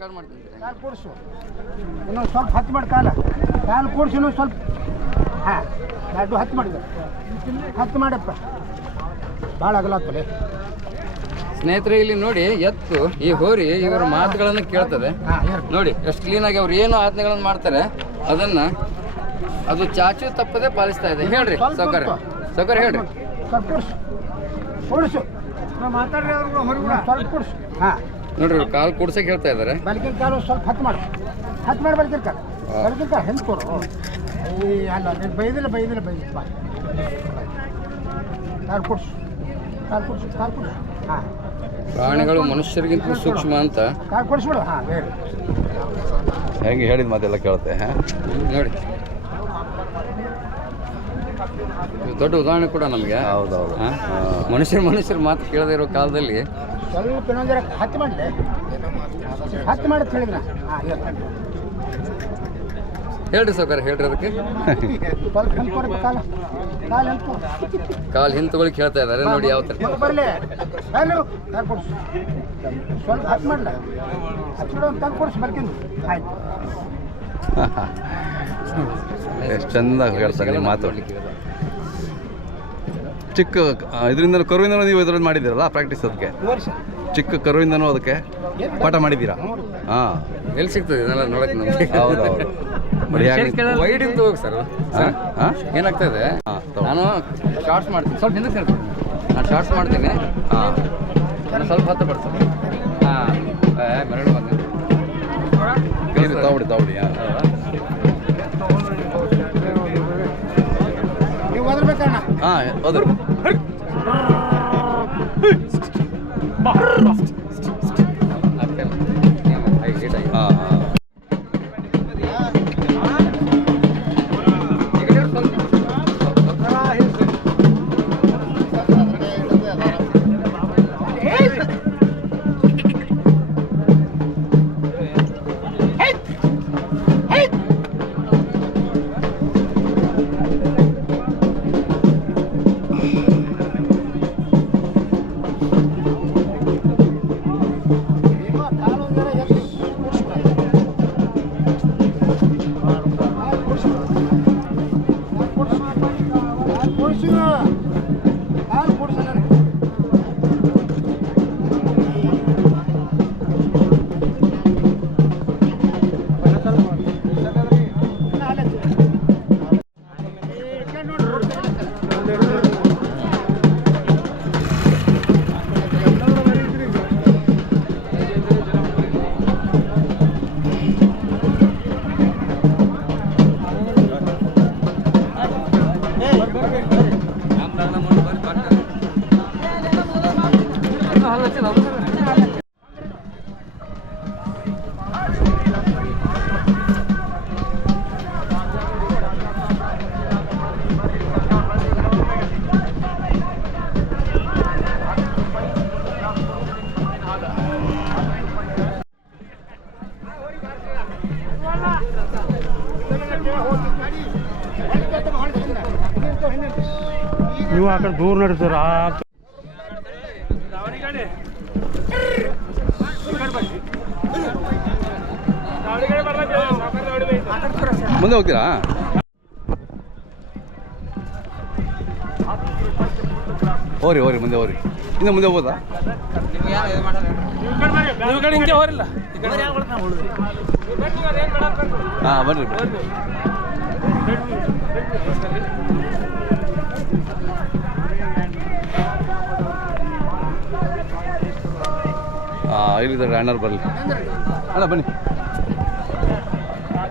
ಕಾಲ್ ಮಾಡ್ತೀನಿ. ಕಾಲು ಕೂಡಿಸು, ಇನ್ನೊಂದು ಸ್ವಲ್ಪ ಹತ್ತು ಮಾಡಿ ಕಾಲು ಕೂಡಿಸಿ ಇನ್ನೊಂದು ಸ್ವಲ್ಪ. ಹಾಂ, ಎರಡು ಹತ್ತು ಮಾಡಪ್ಪ, ಭಾಳ ಆಗಲತ್ತಲೆ. ಸ್ನೇಹಿತರೆ, ಇಲ್ಲಿ ನೋಡಿ, ಎತ್ತು ಈ ಹೋರಿ ಇವರ ಮಾತುಗಳನ್ನು ಕೇಳ್ತದೆ. ನೋಡಿ ಎಷ್ಟು ಕ್ಲೀನಾಗಿ ಅವ್ರು ಏನು ಆಜ್ಞೆಗಳನ್ನು ಮಾಡ್ತಾರೆ ಅದನ್ನ ಅದು ಚಾಚು ತಪ್ಪದೆ ಪಾಲಿಸ್ತಾ ಇದೆ. ಹೇಳ್ರಿ ಸೌಕರ್ಯ ಹೇಳ್ರಿ. ಕೂಡಿಸು, ಮಾತಾಡ್ರಿ ಅವ್ರಿಗೆ ಸ್ವಲ್ಪ ಕೂಡಿಸು. ಹಾಂ ನೋಡ್ರಿ, ಕಾಲು ಕೂಡ್ಸಕ್ಕೆ ಹೇಳ್ತಾ ಇದ್ದಾರೆ. ಬಲ್ಕಿನ ಕಾಲು ಸ್ವಲ್ಪ ಹತ್ತು ಮಾಡಿ ಬಲ್ಕಿನ ಕಾಲು ಹೆಂಚ್ಕೊರು. ಅಲ್ಲ ನೀನು ಬೈದಿಲ್ಲ ಕಾಲು ಕೂಡಿಸು. ಹಾಂ, ಪ್ರಾಣಿಗಳು ಮನುಷ್ಯರಿಗಿಂತ ಸೂಕ್ಷ್ಮ ಅಂತ ಕಾಲು ಕೂಡಿಸ್ಬಿಡು. ಹಾಂ, ಹೇಳಿ ಹೆಂಗೆ ಹೇಳಿದ ಮಾತೆಲ್ಲ ಕೇಳುತ್ತೆ. ನೋಡಿ, ದೊಡ್ಡ ಉದಾಹರಣೆ ಕೂಡ ನಮಗೆ. ಹೌದೌದು. ಮನುಷ್ಯರ ಮಾತು ಕೇಳದೇ ಇರೋ ಕಾಲದಲ್ಲಿ ಸ್ವಲ್ಪ ಇನ್ನೊಂದರ ಹತ್ತು ಮಾಡಲಿ, ಹತ್ತು ಮಾಡಿ ಹೇಳಿದ್ರ. ಹಾಂ, ಹೇಳ್ರಿ ಸೌಕರ್ಯ, ಹೇಳ್ರಿ. ಅದಕ್ಕೆ ಸ್ವಲ್ಪ ಹೆಂಚ್ಕೊಡ್ಬೇಕು, ಕಾಲು ಹಿಂತುಗಳಿಗೆ ಹೇಳ್ತಾ ಇದ್ದಾರೆ. ನೋಡಿ ಯಾವ ಥರ ಬರಲಿ. ಕಾಲು ಕೊಡಿಸು, ಸ್ವಲ್ಪ ಹತ್ತು ಮಾಡಲ, ಹತ್ತು ಬಿಡು ಒಂದು ತಂದು ಕೊಡಿಸು ಬಲ್ಕಿಂದು. ಆಯ್ತು, ಎಷ್ಟು ಚಂದ ಹೇಳ್ತಾರೆ ನೀವು ಮಾತು. ಚಿಕ್ಕ ಇದರಿಂದ ಕರುವಿಂದನೂ ನೀವು ಇದ್ರಲ್ಲಿ ಮಾಡಿದ್ದೀರಲ್ಲ ಪ್ರಾಕ್ಟೀಸ್? ಅದಕ್ಕೆ ಚಿಕ್ಕ ಕರುವಿಂದನೂ ಅದಕ್ಕೆ ಪಾಠ ಮಾಡಿದ್ದೀರಾ? ಹಾಂ, ಎಲ್ಲಿ ಸಿಗ್ತದೆ ಇದೆಲ್ಲ ನೋಡಕ್ಕೆ ನಮಗೆ? ಹೌದೌದು. ವೈಡ್ ಇದ್ದು ಹೋಗಿ ಸರ್. ಏನಾಗ್ತದೆ, ನಾನು ಶಾರ್ಟ್ಸ್ ಮಾಡ್ತೀನಿ, ಸ್ವಲ್ಪ ಹಿಂದಕ್ಕೆ ಸೇರ್ತೀನಿ. ನಾನು ಶಾರ್ಟ್ಸ್ ಮಾಡ್ತೀನಿ. ಹಾಂ, ಸ್ವಲ್ಪ ಹತ್ತು ಬರ್ತೀನಿ. ಹಾಂ, ಮೆರಡು ಬಂದೆ ತಾವಡಿ. ನೀವು ಓದಿರ್ಬೇಕಣ್ಣ. ಹಾಂ, ಹೋದ್ರು. ನೀವು ಆ ಕಡೆ ದೂರ ನಡೀತಾರ. ಮುಂದೆ ಹೋಗ್ತೀರಾ? ಹೋರಿ ಮುಂದೆ ಹೋರಿ. ಇನ್ನು ಮುಂದೆ ಹೋಗೋದಾ? ಹಾಂ, ಬರ್ರಿ. ಇಲ್ಲಿದ್ದಾರೆ ಅಣ್ಣರು ಬರಲಿ. ಅಣ್ಣ ಬನ್ನಿ.